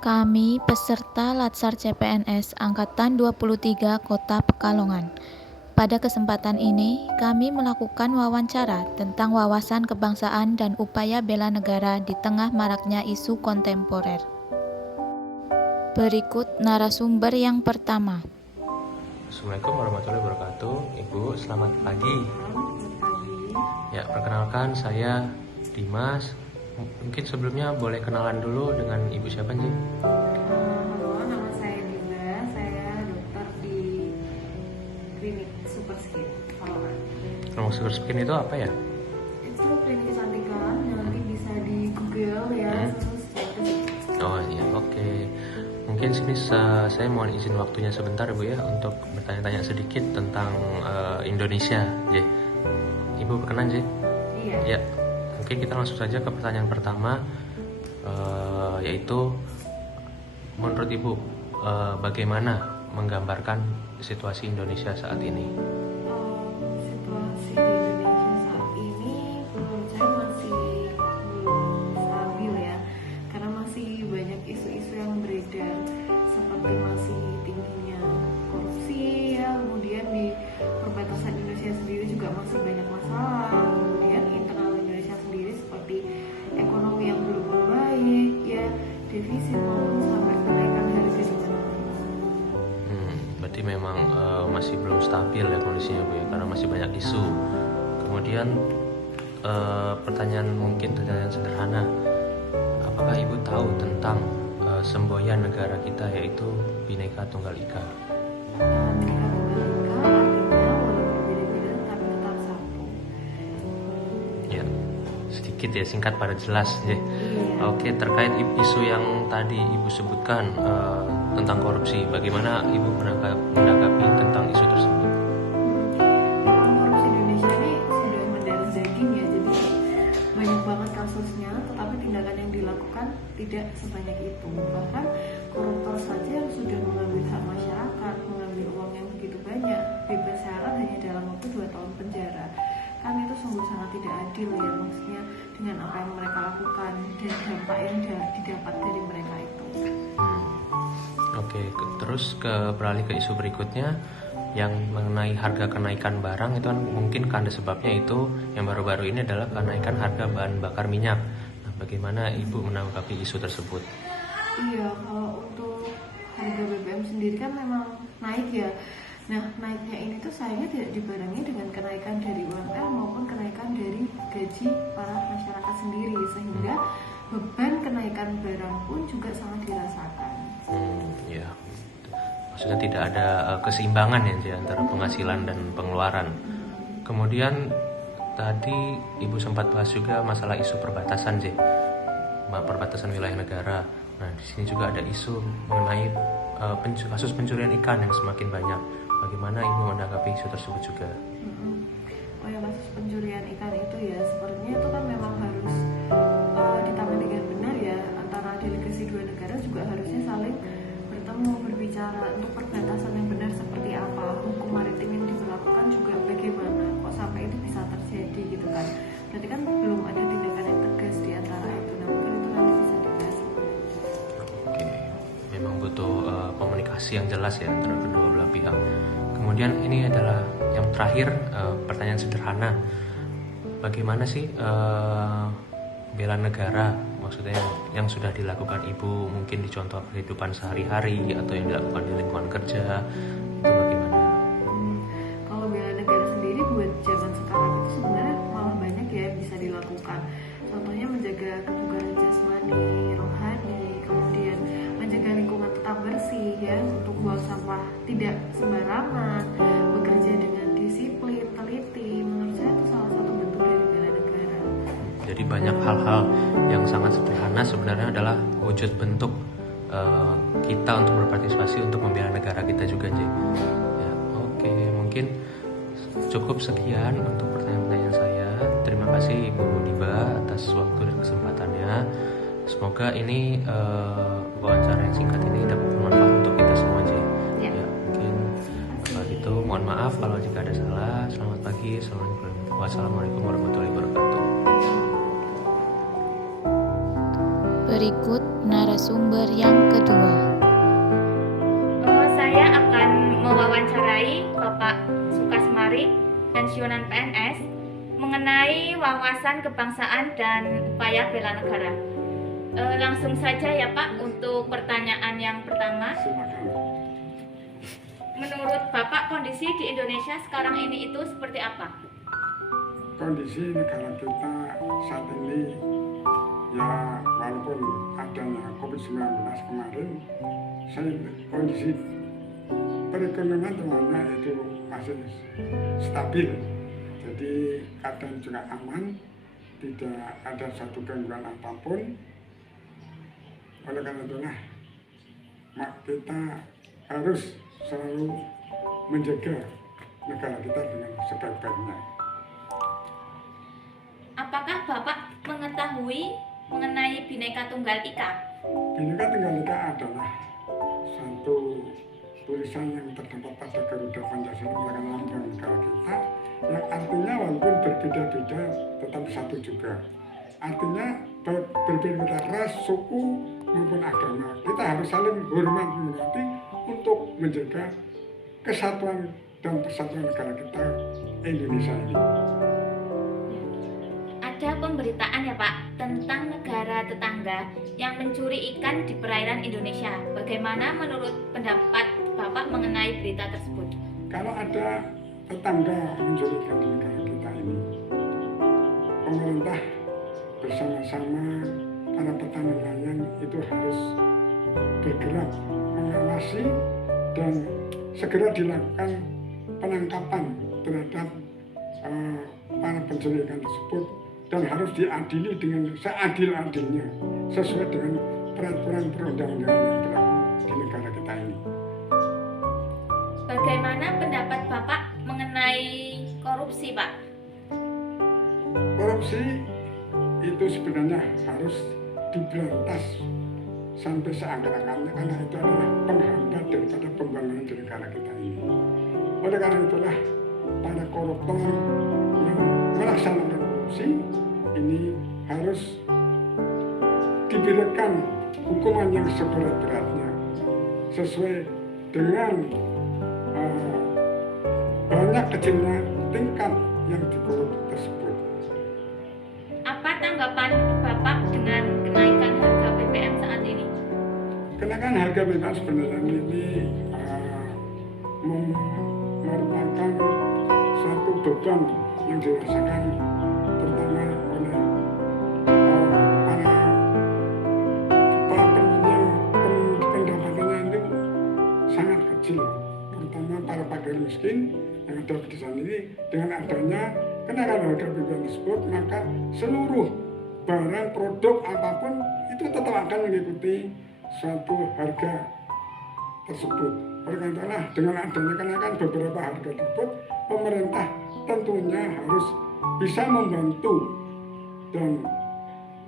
Kami peserta Latsar CPNS Angkatan 23 Kota Pekalongan. Pada kesempatan ini, kami melakukan wawancara tentang wawasan kebangsaan dan upaya bela negara di tengah maraknya isu kontemporer. Berikut narasumber yang pertama. Assalamualaikum warahmatullahi wabarakatuh. Ibu, selamat pagi. Ya, perkenalkan saya Dimas. Mungkin sebelumnya boleh kenalan dulu dengan Ibu siapa nih? Halo, nama saya Dinda. Saya dokter di klinik Superskin Pekalongan. Klinik Superskin itu apa ya? Itu klinik kecantikan, nanti bisa di Google ya. Terus Oh iya, oke. Mungkin sini saya mohon izin waktunya sebentar Bu ya untuk bertanya-tanya sedikit tentang Indonesia. Ya. Ibu berkenan sih? Iya. Ya. Mungkin kita langsung saja ke pertanyaan pertama, yaitu menurut Ibu bagaimana menggambarkan situasi Indonesia saat ini? Situasi di Indonesia saat ini menurut saya masih belum stabil ya, karena masih banyak isu-isu yang beredar seperti masih tingginya korupsi ya, kemudian di perbatasan Indonesia sendiri juga masih banyak masalah, kemudian internal Indonesia sendiri seperti ekonomi yang belum membaik ya, defisit maupun sampai kenaikan harga di mana-mana. Berarti memang masih belum stabil ya kondisinya Bu ya, karena masih banyak isu. Kemudian pertanyaan sederhana, apakah Ibu tahu tentang semboyan negara kita yaitu Bhinneka Tunggal Ika? Bhinneka Tunggal Ika artinya walau berbeda-beda tapi tetap satu. Ya, sedikit ya, singkat pada jelas ya. Iya. Oke, terkait isu yang tadi Ibu sebutkan tentang korupsi, bagaimana Ibu menanggapi tentang isu tersebut? Memang korupsi di Indonesia ini sudah mendarah daging ya, jadi banyak banget kasusnya, tetapi tindakan yang dilakukan tidak sebanyak itu. Bahkan koruptor saja yang sudah mengambil hak masyarakat, mengambil uang yang begitu banyak, bebas syarat hanya dalam waktu 2 tahun penjara. Kan itu sungguh sangat tidak adil ya, maksudnya dengan apa yang mereka lakukan dan dampak yang didapat dari mereka itu. Oke, terus beralih ke isu berikutnya yang mengenai harga kenaikan barang itu kan mungkin karena sebabnya itu yang baru-baru ini adalah kenaikan harga bahan bakar minyak. Nah, bagaimana Ibu menanggapi isu tersebut? Iya, kalau untuk harga BBM sendiri kan memang naik ya. Nah, naiknya ini tuh sayangnya tidak dibarengi dengan kenaikan dari UMR maupun kenaikan dari gaji para masyarakat sendiri, sehingga beban kenaikan barang pun juga sangat dirasakan. Ya, maksudnya tidak ada keseimbangan ya di antara penghasilan dan pengeluaran. Kemudian tadi Ibu sempat bahas juga masalah isu perbatasan sih, perbatasan wilayah negara. Nah, di sini juga ada isu mengenai kasus pencurian ikan yang semakin banyak. Bagaimana Ibu menanggapi isu tersebut juga? Oh ya, kasus pencurian ikan itu ya, sepertinya itu kan memang harus ditangani dengan benar ya. Antara delegasi dua negara juga harusnya saling bertemu, berbicara untuk perbatasan yang benar seperti apa, hukum maritim yang diberlakukan juga bagaimana, kok sampai itu bisa terjadi gitu kan. Berarti kan belum ada tindakan yang tegas di antara itu. Nah, mungkin itu nanti bisa dibahas. Oke, memang butuh komunikasi yang jelas ya antara kedua belah pihak. Kemudian ini adalah yang terakhir, pertanyaan sederhana. Bagaimana sih bela negara, maksudnya yang sudah dilakukan Ibu mungkin di contoh kehidupan sehari-hari atau yang dilakukan di lingkungan kerja, itu bagaimana? Kalau bela negara sendiri buat zaman sekarang itu sebenarnya malah banyak ya yang bisa dilakukan. Contohnya menjaga kebugaran jasmani, rohani, kemudian menjaga lingkungan tetap bersih ya, untuk buang sampah tidak sembarangan, bekerja dengan disiplin, teliti. Menurut saya itu salah satu bentuk dari bela negara. Jadi banyak hal-hal yang sangat sederhana sebenarnya adalah wujud bentuk kita untuk berpartisipasi untuk membela negara kita juga, J. Ya, oke, mungkin cukup sekian untuk pertanyaan-pertanyaan saya. Terima kasih Ibu Diba atas waktu dan kesempatannya. Semoga ini wawancara yang singkat ini dapat bermanfaat untuk kita semua, J. Ya. Ya, mungkin kalau gitu mohon maaf kalau jika ada salah. Selamat pagi. Wassalamualaikum warahmatullahi wabarakatuh. Berikut narasumber yang kedua. Saya akan mewawancarai Bapak Sukasmari, pensiunan PNS, mengenai wawasan kebangsaan dan upaya bela negara. Langsung saja ya Pak untuk pertanyaan yang pertama. Menurut Bapak, kondisi di Indonesia sekarang ini itu seperti apa? Kondisi negara kita saat ini, ya walaupun adanya COVID-19 kemarin, kondisi perekonomian temannya itu masih stabil. Jadi keadaan juga aman, tidak ada satu gangguan apapun. Oleh karena itulah kita harus selalu menjaga negara kita dengan sebaik-baiknya. Apakah Bapak mengetahui mengenai Bhinneka Tunggal Ika? Bhinneka Tunggal Ika adalah satu tulisan yang terdapat pada Garuda Pancasila merupakan lambang negara kita, yang artinya walaupun berbeda-beda tetap satu juga. Artinya berbeda ras, suku maupun agama, kita harus saling hormat menghormati untuk menjaga kesatuan dan persatuan negara kita Indonesia ini. Ada pemberitaan ya Pak tentang negara tetangga yang mencuri ikan di perairan Indonesia. Bagaimana menurut pendapat Bapak mengenai berita tersebut? Kalau ada tetangga mencuri ikan di negara kita ini, pemerintah bersama-sama para petani nelayan itu harus bergerak mengawasi dan segera dilakukan penangkapan terhadap para pencuri ikan tersebut, dan harus diadili dengan seadil-adilnya sesuai dengan peraturan perundang-undangan yang berlaku di negara kita ini. Bagaimana pendapat Bapak mengenai korupsi, Pak? Korupsi itu sebenarnya harus diberantas sampai seakar-akarnya, karena itu adalah penghambat daripada pembangunan di negara kita ini. Oleh karena itulah para koruptor yang melaksanakan korupsi ini harus diberikan hukuman yang seberat-beratnya sesuai dengan banyak kecilnya tingkat yang dikorup tersebut. Apa tanggapan Bapak dengan kenaikan harga BBM saat ini? Kenaikan harga BBM sebenarnya ini merupakan suatu beban yang dirasakan terutama oleh para yang pendapatannya itu sangat kecil, terutama para fakir miskin yang ada di sana ini. Dengan adanya kenaikan harga BBM tersebut, maka seluruh barang produk apapun itu tetap akan mengikuti suatu harga tersebut. Oleh karena itulah dengan adanya kenaikan beberapa harga tersebut, pemerintah tentunya harus bisa membantu dan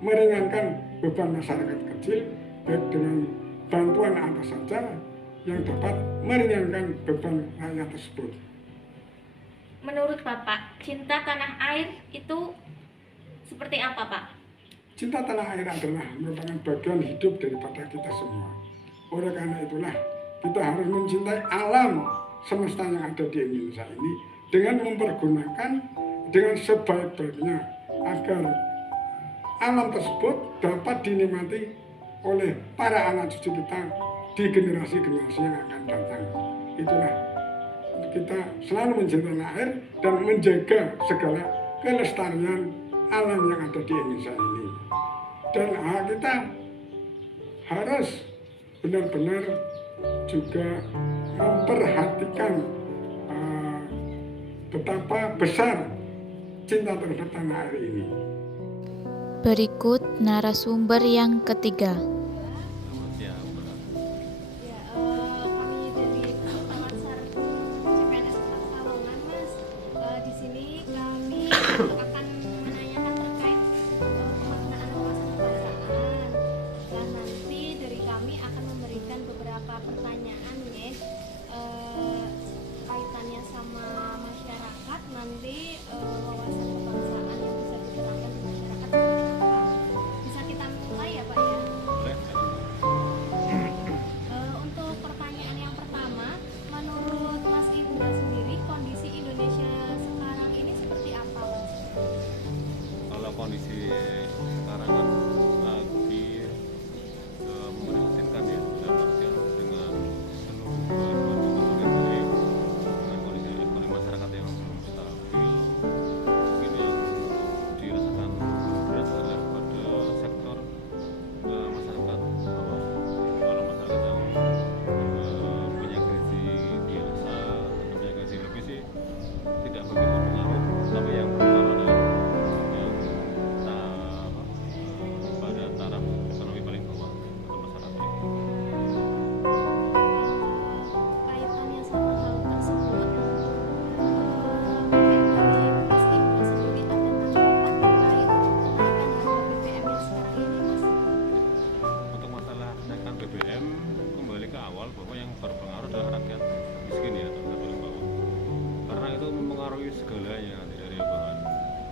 meringankan beban masyarakat kecil, baik dengan bantuan apa saja yang dapat meringankan beban rakyat tersebut. Menurut Bapak, cinta tanah air itu seperti apa, Pak? Cinta tanah air adalah merupakan bagian hidup daripada kita semua. Oleh karena itulah kita harus mencintai alam semesta yang ada di Indonesia ini dengan mempergunakan dengan sebaik-baiknya agar alam tersebut dapat dinikmati oleh para anak cucu kita di generasi-generasi yang akan datang. Itulah kita selalu mencintai tanah air dan menjaga segala kelestarian alam yang ada di Indonesia ini. Dan kita harus benar-benar juga memperhatikan betapa besar cinta terhadap tanah air ini. Berikut narasumber yang ketiga. Kami dari Taman Sar CPNS Pekalongan, Mas. Di sini kami akan menanyakan terkait pemaknaan wawasan kebangsaan. Dan nanti dari kami akan memberikan beberapa pertanyaan, ya, kaitannya sama masyarakat. Nanti wawasan kebangsaan yang bisa diterapkan di masyarakat seperti apa? Bisa kita mulai ya, Pak, ya? kondisi sekarang kan lagi memprihatinkan ya, dalam artian dengan seluruh bahan-bahan kebutuhan yang baik, dengan kondisi ekonomi masyarakat yang belum stabil. Mungkin yang dirasakan berat adalah pada sektor masyarakat bawah. Kalau masyarakat yang punya gaji biasa atau punya gaji lebih sih tidak begitu berpengaruh, tapi yang berpengaruh adalah yang pada taraf ekonomi paling bawah atau masyarakat. Kaitannya sama hal tersebut, mungkin dari Mas Indra sendiri ada tanggapan terkait kenaikan harga BBM yang sekarang ini, Mas? Untuk masalah kenaikan BBM, kembali ke awal bahwa yang berpengaruh adalah rakyat miskin ya, atau paling bawah. Karena itu mempengaruhi segalanya, nanti dari bahan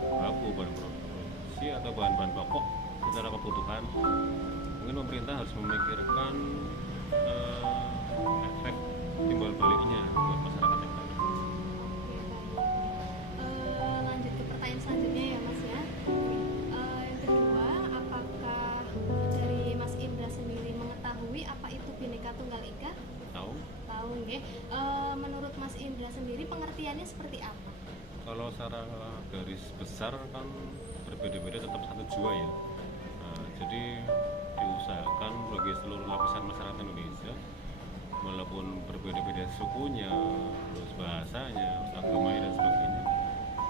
baku, bahan produksi atau bahan-bahan pokok secara kebutuhan. Mungkin pemerintah harus memikirkan efek timbal baliknya buat masyarakat yang lain. Oke, baik. Lanjut ke pertanyaan selanjutnya ya, Mas ya. Yang kedua, apakah dari Mas Indra sendiri mengetahui apa itu Bhinneka Tunggal Ika? Tahu? Tahu nggih. Menurut Mas Indra sendiri pengertiannya seperti apa? Kalau secara garis besar kan berbeda-beda, tetap satu jua ya. Jadi diusahakan bagi seluruh lapisan masyarakat Indonesia, walaupun berbeda-beda sukunya, terus bahasanya, agamanya dan sebagainya,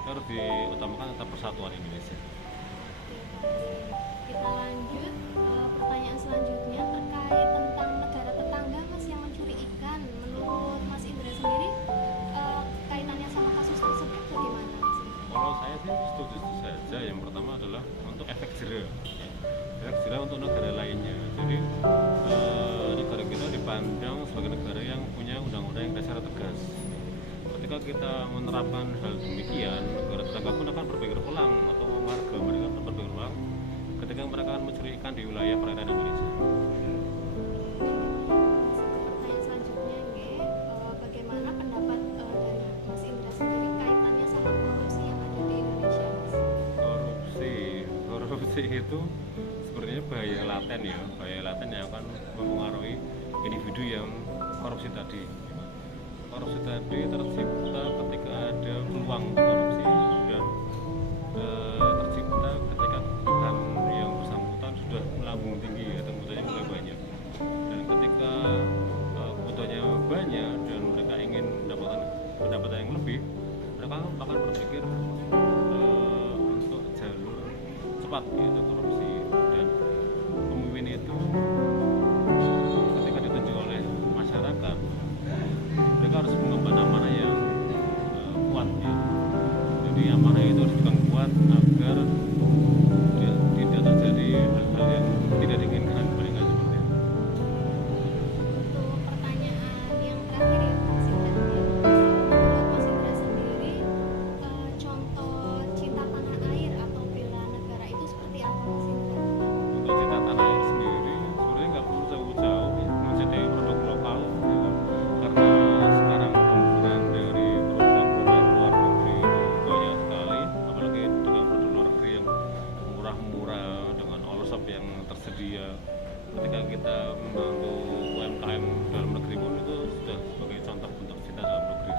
harus diutamakan tetap persatuan Indonesia. Oke, baik. Kita lanjut. Pertanyaan selanjutnya terkait tentang negara tetangga, Mas, yang mencuri ikan. Menurut Mas Indra sendiri, kaitannya sama kasus tersebut bagaimana, Mas Indra? Kalau saya sih setuju saja. Yang pertama adalah untuk efek jera. Efek jera untuk negara lainnya. Jadi negara kita dipandang sebagai negara yang punya undang-undang yang dasar tegas. Ketika kita menerapkan hal demikian, negara tetangga pun akan berpikir ulang, atau warga mereka akan berpikir ulang ketika mereka akan mencuri ikan di wilayah perairan Indonesia. Pertanyaan selanjutnya, nggih, bagaimana pendapat dari Mas Indra sendiri kaitannya sama korupsi yang ada di Indonesia, Mas? Korupsi itu sepertinya bahaya laten ya, bahaya laten yang akan mempengaruhi individu yang korupsi tadi. Korupsi tadi tercipta ketika ada peluang korupsi, dan tercipta ketika kebutuhan yang bersangkutan sudah melambung tinggi atau kebutuhannya mulai banyak. Dan ketika kebutuhannya banyak dan mereka ingin mendapatkan pendapatan yang lebih, mereka akan berpikir untuk jalur cepat, yaitu korupsi. Dan pemimpin itu ketika ditunjuk oleh masyarakat, mereka harus mengemban amanah yang kuat ya. Jadi amanah itu harus dipegang kuat agar tidak terjadi hal-hal yang tidak diinginkan, paling seperti itu. Untuk pertanyaan yang terakhir ya, Mas Indra. Menurut Mas Indra sendiri, contoh cinta tanah air atau bela negara itu seperti apa, Mas Indra? Untuk cinta tanah air sendiri sebenarnya nggak perlu jauh-jauh ya, mencintai produk lokal ya kan? Karena sekarang gempuran dari produk-produk luar negeri itu banyak sekali, apalagi dengan produk luar negeri yang murah-murah dengan all shop yang tersedia. Ketika kita membantu UMKM dalam negeri pun itu sudah sebagai contoh bentuk cinta dalam negeri.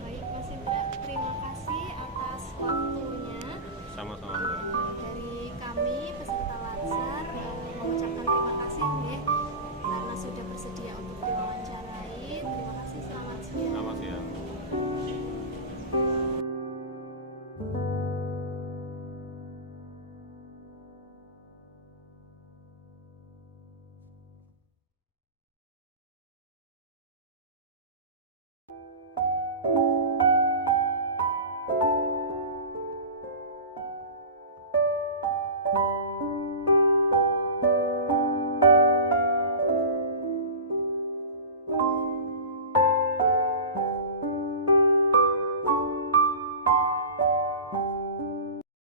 Baik, Mas Indra, terima kasih atas waktunya. Sama-sama Mbak. Dari kami peserta Latsar mengucapkan terima kasih nggih karena sudah bersedia untuk diwawancarai. Terima kasih, selamat siang. Selamat siang.